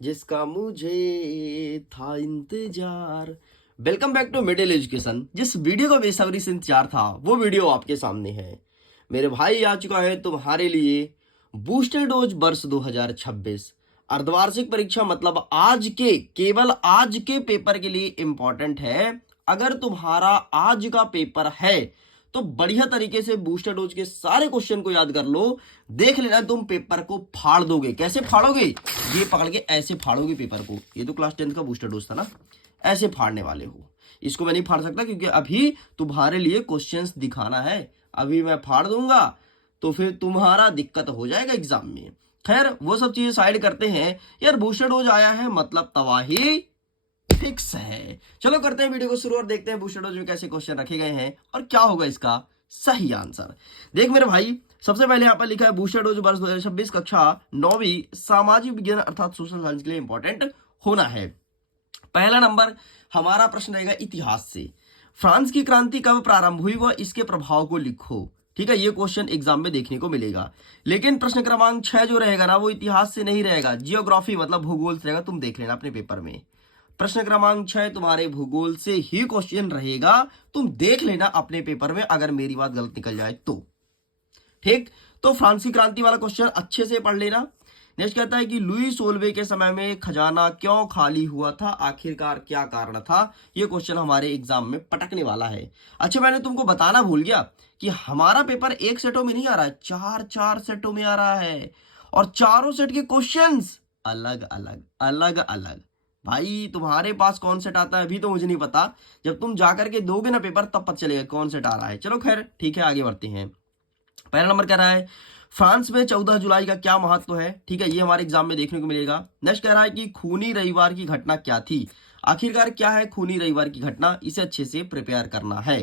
जिसका मुझे था इंतजार। Welcome back to Middle Education. जिस वीडियो का बेसब्री से इंतजार था वो वीडियो आपके सामने है। मेरे भाई, आ चुका है तुम्हारे लिए बूस्टर डोज वर्ष 2026 अर्धवार्षिक परीक्षा। मतलब आज के, केवल आज के पेपर के लिए इंपॉर्टेंट है। अगर तुम्हारा आज का पेपर है तो बढ़िया तरीके से बूस्टर डोज के सारे क्वेश्चन को याद कर लो। देख लेना, तुम पेपर को फाड़ दोगे। कैसे फाड़ोगे? ये पकड़ के ऐसे फाड़ोगे पेपर को। ये तो क्लास 10 का बूस्टर डोज था ना, ऐसे फाड़ने वाले हो। इसको मैं नहीं फाड़ सकता क्योंकि अभी तुम्हारे लिए क्वेश्चंस दिखाना है। अभी मैं फाड़ दूंगा तो फिर तुम्हारा दिक्कत हो जाएगा एग्जाम में। खैर, वो सब चीजें साइड करते हैं। यार, बूस्टर डोज आया है मतलब तबाही फिक्स है। चलो करते हैं वीडियो को शुरू और देखते हैं बूस्टर डोज में कैसे क्वेश्चन रखे गए हैं और क्या होगा इसका सही आंसर। देख मेरे भाई, सबसे पहले यहाँ पर लिखा है बूस्टर डोज वर्ष 2026 कक्षा 9वीं सामाजिक विज्ञान अर्थात सोशल साइंस के लिए इंपॉर्टेंट होना है। पहला नंबर हमारा प्रश्न रहेगा इतिहास से। फ्रांस की क्रांति कब प्रारंभ हुई व इसके प्रभाव को लिखो। ठीक है, ये क्वेश्चन एग्जाम में देखने को मिलेगा। लेकिन प्रश्न क्रमांक 6 जो रहेगा ना, वो इतिहास से नहीं रहेगा, जियोग्राफी मतलब भूगोल से रहेगा। तुम देख लेना अपने पेपर में। प्रश्न क्रमांक 6 तुम्हारे भूगोल से ही क्वेश्चन रहेगा। तुम देख लेना अपने पेपर में, अगर मेरी बात गलत निकल जाए तो। ठीक, तो फ्रांसीसी क्रांति वाला क्वेश्चन अच्छे से पढ़ लेना। नेक्स्ट कहता है कि लुई सोलवे के समय में खजाना क्यों खाली हुआ था, आखिरकार क्या कारण था। यह क्वेश्चन हमारे एग्जाम में पटकने वाला है। अच्छा, मैंने तुमको बताना भूल गया कि हमारा पेपर एक सेटों में नहीं आ रहा है, चार चार सेटों में आ रहा है। और चारों सेट के क्वेश्चंस अलग अलग अलग अलग। भाई, तुम्हारे पास कौन सेट आता है अभी तो मुझे नहीं पता। जब तुम जाकर के दोगे ना पेपर तब पता चलेगा कौन सेट आ रहा है। चलो खैर ठीक है, आगे बढ़ते हैं। पहला नंबर कह रहा है फ्रांस में 14 जुलाई का क्या महत्व है। ठीक है, ये हमारे एग्जाम में देखने को मिलेगा। नेक्स्ट कह रहा है कि खूनी रविवार की घटना क्या थी। आखिरकार क्या है खूनी रविवार की घटना, इसे अच्छे से प्रिपेयर करना है।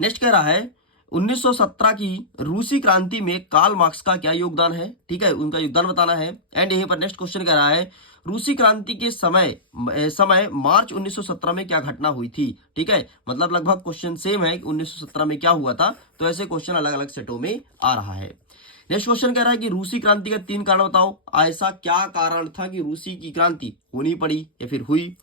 नेक्स्ट कह रहा है 1917 की रूसी क्रांति में कार्ल मार्क्स का क्या योगदान है। ठीक है, उनका योगदान बताना है। एंड यहीं पर नेक्स्ट क्वेश्चन कह रहा है रूसी क्रांति के समय मार्च 1917 में क्या घटना हुई थी। ठीक है, मतलब लगभग क्वेश्चन सेम है कि 1917 में क्या हुआ था, तो ऐसे क्वेश्चन अलग अलग सेटों में आ रहा है। नेक्स्ट क्वेश्चन कह रहा है कि रूसी क्रांति का 3 कारण बताओ। ऐसा क्या कारण था कि रूसी की क्रांति होनी पड़ी या फिर हुई।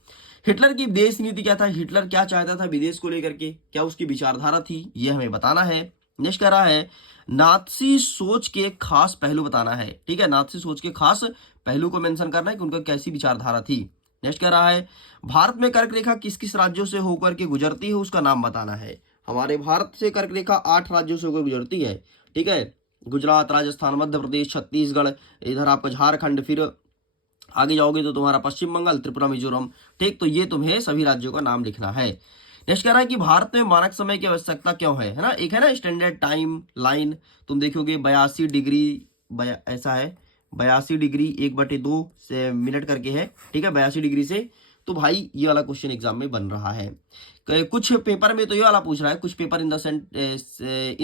हिटलर की विदेश नीति क्या था, हिटलर क्या चाहता था विदेश को लेकर के, क्या उसकी विचारधारा थी, यह हमें बताना है। नेक्स्ट कह रहा है नाथसी सोच के खास पहलू बताना है। ठीक है, नाथसी सोच के खास पहलू को मेंशन करना है कि उनका कैसी विचारधारा थी। नेक्स्ट कह रहा है भारत में कर्क रेखा किस किस राज्यों से होकर के गुजरती है, उसका नाम बताना है। हमारे भारत से कर्क रेखा 8 राज्यों से होकर गुजरती है। ठीक है, गुजरात, राजस्थान, मध्य प्रदेश, छत्तीसगढ़, इधर आपका झारखंड, फिर आगे जाओगे तो तुम्हारा पश्चिम बंगाल, त्रिपुरा, मिजोरम। ठीक, तो ये तुम्हें सभी राज्यों का नाम लिखना है। नेक्स्ट कह रहा है कि भारत में मानक समय की आवश्यकता क्यों है ना। एक है ना स्टैंडर्ड टाइम लाइन, तुम देखोगे 82 डिग्री, ऐसा है 82 डिग्री 1/2 से मिनट करके है। ठीक है, 82 डिग्री से। तो भाई ये वाला क्वेश्चन एग्जाम में बन रहा है। कुछ पेपर में तो ये वाला पूछ रहा है, कुछ पेपर इन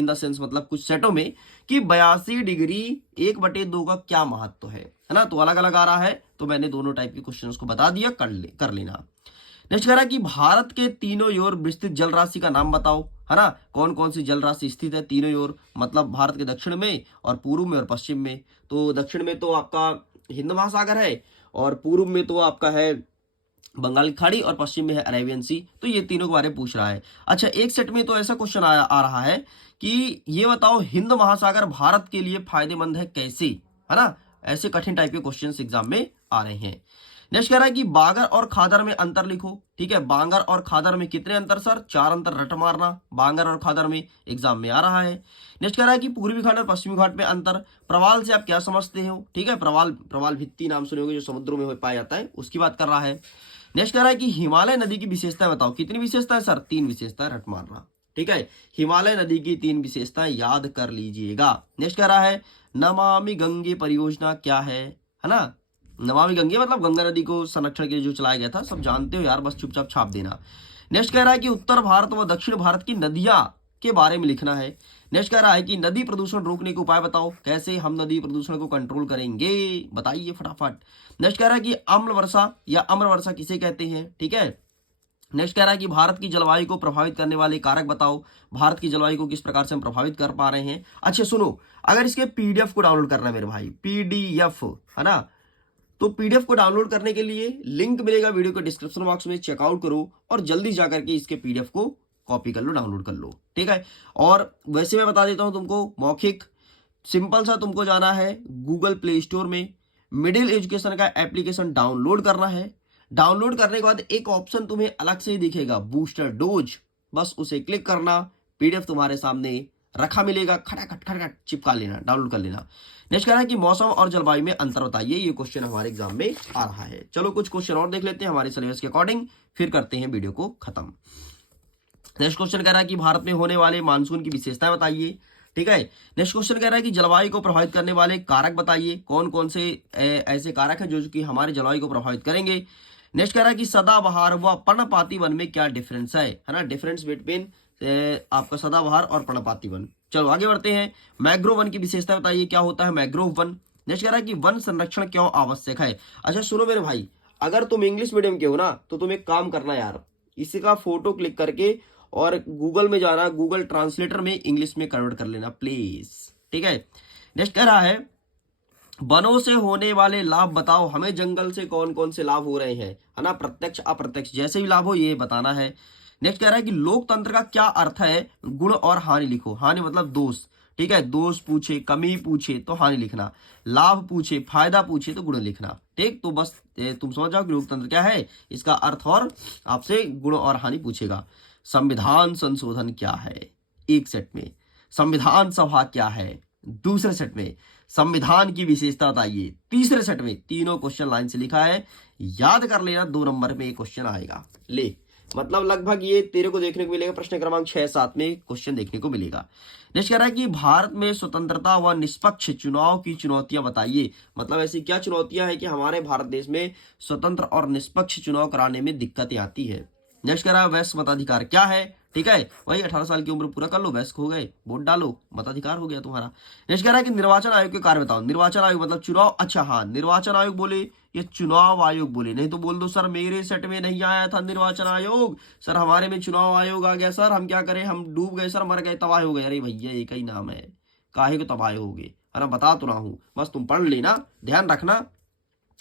द सेंस मतलब कुछ सेटों में कि 82 डिग्री 1/2 का क्या महत्व है ना। तो अलग अलग आ रहा है, तो मैंने दोनों टाइप के क्वेश्चंस को बता दिया, कर लेना। नेक्स्ट कह रहा है कि भारत के तीनों ओर विस्तृत जल राशि का नाम बताओ, है ना। कौन कौन सी जल राशि स्थित है तीनों ओर, मतलब भारत के दक्षिण में और पूर्व में और पश्चिम में। तो दक्षिण में तो आपका हिंद महासागर है और पूर्व में तो आपका है बंगाल की खाड़ी और पश्चिम में है अरेबियन सी। तो ये तीनों के बारे में पूछ रहा है। अच्छा, एक सेट में तो ऐसा क्वेश्चन आ रहा है कि ये बताओ हिंद महासागर भारत के लिए फायदेमंद है कैसे, है ना। ऐसे कठिन टाइप के क्वेश्चंस एग्जाम में आ रहे हैं। नेक्स्ट कह रहा है कि बांगर और खादर में अंतर लिखो। ठीक है, बांगर और खादर में कितने अंतर सर, 4 अंतर रट मारना। बांगर और खादर में एग्जाम में आ रहा है। नेक्स्ट कह रहा है कि पूर्वी घाट और पश्चिमी घाट में अंतर। प्रवाल से आप क्या समझते हो। ठीक है, प्रवाल भित्ति नाम सुने होंगे जो समुद्रों में पाया जाता है, उसकी बात कर रहा है। नेक्स्ट कह रहा है कि हिमालय नदी की विशेषताएं बताओ। कितनी विशेषताएं सर, 3 विशेषताएं रट मारना। ठीक है, हिमालय नदी की 3 विशेषताएं याद कर लीजिएगा। नेक्स्ट कह रहा है नमामि गंगे परियोजना क्या है ना। नमामि गंगे मतलब गंगा नदी को संरक्षण के लिए जो चलाया गया था, सब जानते हो यार, बस चुपचाप छाप देना। नेक्स्ट कह रहा है कि उत्तर भारत व दक्षिण भारत की नदियां के बारे में लिखना है। नेक्स्ट कह रहा है कि नदी प्रदूषण रोकने के उपाय बताओ, कैसे हम नदी प्रदूषण को कंट्रोल करेंगे, बताइए फटाफट। नेक्स्ट कह रहा है कि अम्ल वर्षा या अम्र वर्षा किसे कहते हैं। ठीक है, नेक्स्ट कह रहा है कि भारत की जलवायु को प्रभावित करने वाले कारक बताओ। भारत की जलवायु को किस प्रकार से हम प्रभावित कर पा रहे हैं। अच्छा सुनो, अगर इसके पीडीएफ को डाउनलोड करना है मेरे भाई, पीडीएफ है ना, तो पीडीएफ को डाउनलोड करने के लिए लिंक मिलेगा वीडियो के डिस्क्रिप्शन बॉक्स में, चेकआउट करो और जल्दी जाकर के इसके पीडीएफ को कॉपी कर लो, डाउनलोड कर लो, ठीक है। और वैसे मैं बता देता हूं तुमको मौखिक, सिंपल सा तुमको जाना है गूगल प्ले स्टोर में, मिडिल एजुकेशन का एप्लीकेशन डाउनलोड करना है। डाउनलोड करने के बाद एक ऑप्शन तुम्हें अलग से ही दिखेगा, बूस्टर डोज, बस उसे क्लिक करना, पीडीएफ तुम्हारे सामने रखा मिलेगा, खटाखट खटाखट चिपका लेना, डाउनलोड कर लेना। नेक्स्ट कह रहा है कि मौसम और जलवायु में अंतर बताइए, ये क्वेश्चन हमारे एग्जाम में आ रहा है। चलो कुछ क्वेश्चन और देख लेते हैं हमारे सिलेबस के अकॉर्डिंग, फिर करते हैं वीडियो को खत्म। नेक्स्ट क्वेश्चन कह रहा है कि भारत में होने वाले मानसून की विशेषताएं बताइए, ठीक है। नेक्स्ट क्वेश्चन कह रहा है कि जलवायु को प्रभावित करने वाले कारक बताइए, कौन कौन से ऐसे कारक हैं जो कि हमारी जलवायु को प्रभावित करेंगे। नेक्स्ट कह रहा है कि सदाबहार व पर्णपाती वन में क्या डिफरेंस है ना, डिफरेंस बिटवीन आपका सदाबहार और पर्णपाती वन। चलो आगे बढ़ते हैं। मैंग्रोव वन की विशेषता बताइए, क्या होता है मैंग्रोव वन। नेक्स्ट कह रहा है कि वन संरक्षण क्यों आवश्यक है। अच्छा सुनो मेरे भाई, अगर तुम इंग्लिश मीडियम के हो ना, तो तुम एक काम करना यार, इसी का फोटो क्लिक करके और गूगल में जाना, गूगल ट्रांसलेटर में इंग्लिश में कन्वर्ट कर लेना प्लीज, ठीक है। नेक्स्ट कह रहा है वनों से होने वाले लाभ बताओ, हमें जंगल से कौन कौन से लाभ हो रहे हैं, है ना, प्रत्यक्ष अप्रत्यक्ष जैसे भी लाभ हो ये बताना है। नेक्स्ट कह रहा है कि लोकतंत्र का क्या अर्थ है, गुण और हानि लिखो। हानि मतलब दोष, ठीक है, दोष पूछे, कमी पूछे तो हानि लिखना, लाभ पूछे, फायदा पूछे तो गुण लिखना, ठीक। तो बस तुम समझ जाओ कि लोकतंत्र क्या है, इसका अर्थ और आपसे गुण और हानि पूछेगा। संविधान संशोधन क्या है, एक सेट में। संविधान सभा क्या है, दूसरे सेट में। संविधान की विशेषता बताइए, तीसरे सेट में। तीनों क्वेश्चन लाइन से लिखा है, याद कर लेना, 2 नंबर में एक क्वेश्चन आएगा। ले मतलब लगभग ये तेरे को देखने को मिलेगा, प्रश्न क्रमांक 6-7 में क्वेश्चन देखने को मिलेगा। नेक्स्ट कह रहा है कि भारत में स्वतंत्रता व निष्पक्ष चुनाव की चुनौतियां बताइए, मतलब ऐसी क्या चुनौतियां हैं कि हमारे भारत देश में स्वतंत्र और निष्पक्ष चुनाव कराने में दिक्कतें आती है। नेक्स्ट कह रहा है वयस्क मताधिकार क्या है, ठीक है, वही 18 साल की उम्र पूरा कर लो, वयस्क हो गए, वोट डालो, मताधिकार हो गया तुम्हारा। नेक्स्ट कह रहा है कि निर्वाचन आयोग के कार्य बताओ। निर्वाचन आयोग मतलब चुनाव, अच्छा हाँ, निर्वाचन आयोग बोले ये चुनाव आयोग बोले, नहीं तो बोल दो सर मेरे सेट में नहीं आया था निर्वाचन आयोग, सर हमारे में चुनाव आयोग आ गया, सर हम क्या करें, हम डूब गए सर, मर गए, तबाह हो गए। अरे भैया एक ही नाम है, काहे को तबाह हो गए, है ना, बता तो रहा हूं, बस तुम पढ़ लेना, ध्यान रखना।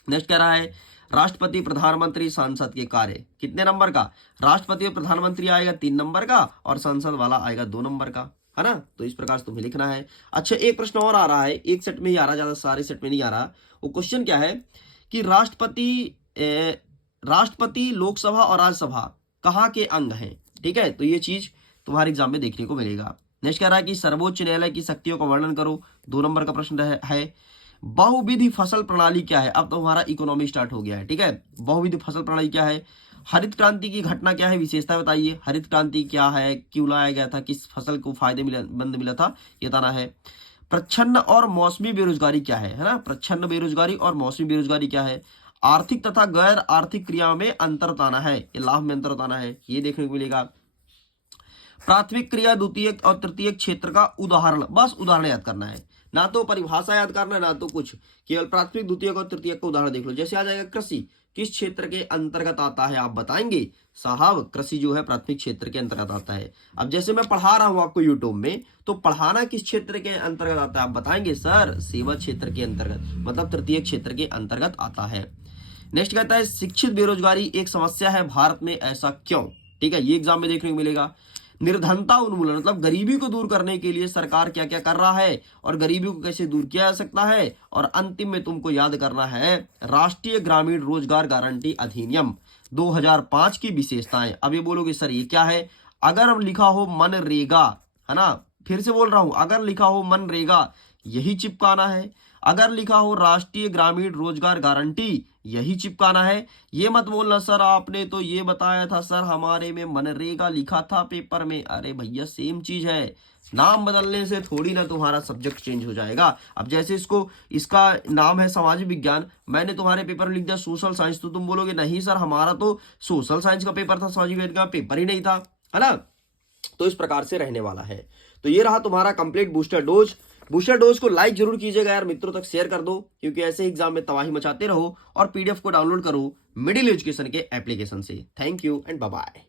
नेक्स्ट कह रहा है राष्ट्रपति प्रधानमंत्री सांसद के कार्य, कितने नंबर का, राष्ट्रपति और प्रधानमंत्री आएगा 3 नंबर का और संसद वाला आएगा 2 नंबर का, है ना। तो इस प्रकार से तुम्हें लिखना है। अच्छा एक प्रश्न और आ रहा है, एक सेट में ही आ रहा, ज्यादा सारे सेट में नहीं आ रहा। वो क्वेश्चन क्या है कि राष्ट्रपति लोकसभा और राज्यसभा कहाँ के अंग हैं, ठीक है। तो ये चीज तुम्हारे एग्जाम में देखने को मिलेगा। नेक्स्ट कह रहा है कि सर्वोच्च न्यायालय की शक्तियों का वर्णन करो, 2 नंबर का प्रश्न है। बहुविधि फसल प्रणाली क्या है, अब तो हमारा इकोनॉमी स्टार्ट हो गया है, ठीक है। बहुविधि फसल प्रणाली क्या है। हरित क्रांति की घटना क्या है, विशेषता बताइए। हरित क्रांति क्या है, क्यों लाया गया था, किस फसल को फायदेमंद मिला था, ये बताना है। प्रच्छन्न और मौसमी बेरोजगारी क्या है ना, प्रच्छन्न बेरोजगारी और मौसमी बेरोजगारी क्या है। आर्थिक तथा गैर आर्थिक क्रिया में अंतर बताना है, ये लाभ में अंतर बताना है, ये देखने को मिलेगा। प्राथमिक क्रिया, द्वितीयक और तृतीयक क्षेत्र का उदाहरण, बस उदाहरण याद करना है, ना तो परिभाषा याद करना ना तो कुछ, केवल प्राथमिक द्वितीयक और तृतीयक का उदाहरण देख लो। जैसे आ जाएगा कृषि, किस क्षेत्र के अंतर्गत आता है आप बताएंगे, साहब कृषि जो है प्राथमिक क्षेत्र के अंतर्गत आता है। अब जैसे मैं पढ़ा रहा हूं आपको यूट्यूब में, तो पढ़ाना किस क्षेत्र के अंतर्गत आता है आप बताएंगे, सर सेवा क्षेत्र के अंतर्गत, मतलब तृतीय क्षेत्र के अंतर्गत आता है। नेक्स्ट कहता है शिक्षित बेरोजगारी एक समस्या है भारत में, ऐसा क्यों, ठीक है, ये एग्जाम में देखने को मिलेगा। निर्धनता उन्मूलन मतलब गरीबी को दूर करने के लिए सरकार क्या क्या कर रहा है और गरीबी को कैसे दूर किया जा सकता है। और अंतिम में तुमको याद करना है राष्ट्रीय ग्रामीण रोजगार गारंटी अधिनियम 2005 की विशेषताएं। अब ये बोलोगे सर ये क्या है, अगर लिखा हो मनरेगा, है ना, फिर से बोल रहा हूं, अगर लिखा हो मनरेगा यही चिपकाना है, अगर लिखा हो राष्ट्रीय ग्रामीण रोजगार गारंटी यही चिपकाना है। ये मत बोलना सर आपने तो ये बताया था, सर हमारे में मनरेगा लिखा था पेपर में। अरे भैया सेम चीज है, नाम बदलने से थोड़ी ना तुम्हारा सब्जेक्ट चेंज हो जाएगा। अब जैसे इसका नाम है सामाजिक विज्ञान, मैंने तुम्हारे पेपर में लिख दिया सोशल साइंस, तो तुम बोलोगे नहीं सर हमारा तो सोशल साइंस का पेपर था, सामाजिक विज्ञान का पेपर ही नहीं था, है ना। तो इस प्रकार से रहने वाला है। तो ये रहा तुम्हारा complete booster dose. Booster dose को लाइक जरूर कीजिएगा यार, मित्रों तक शेयर कर दो, क्योंकि ऐसे एग्जाम में तबाही मचाते रहो। और पीडीएफ को डाउनलोड करो मिडिल एजुकेशन के एप्लीकेशन से। Thank you and bye bye.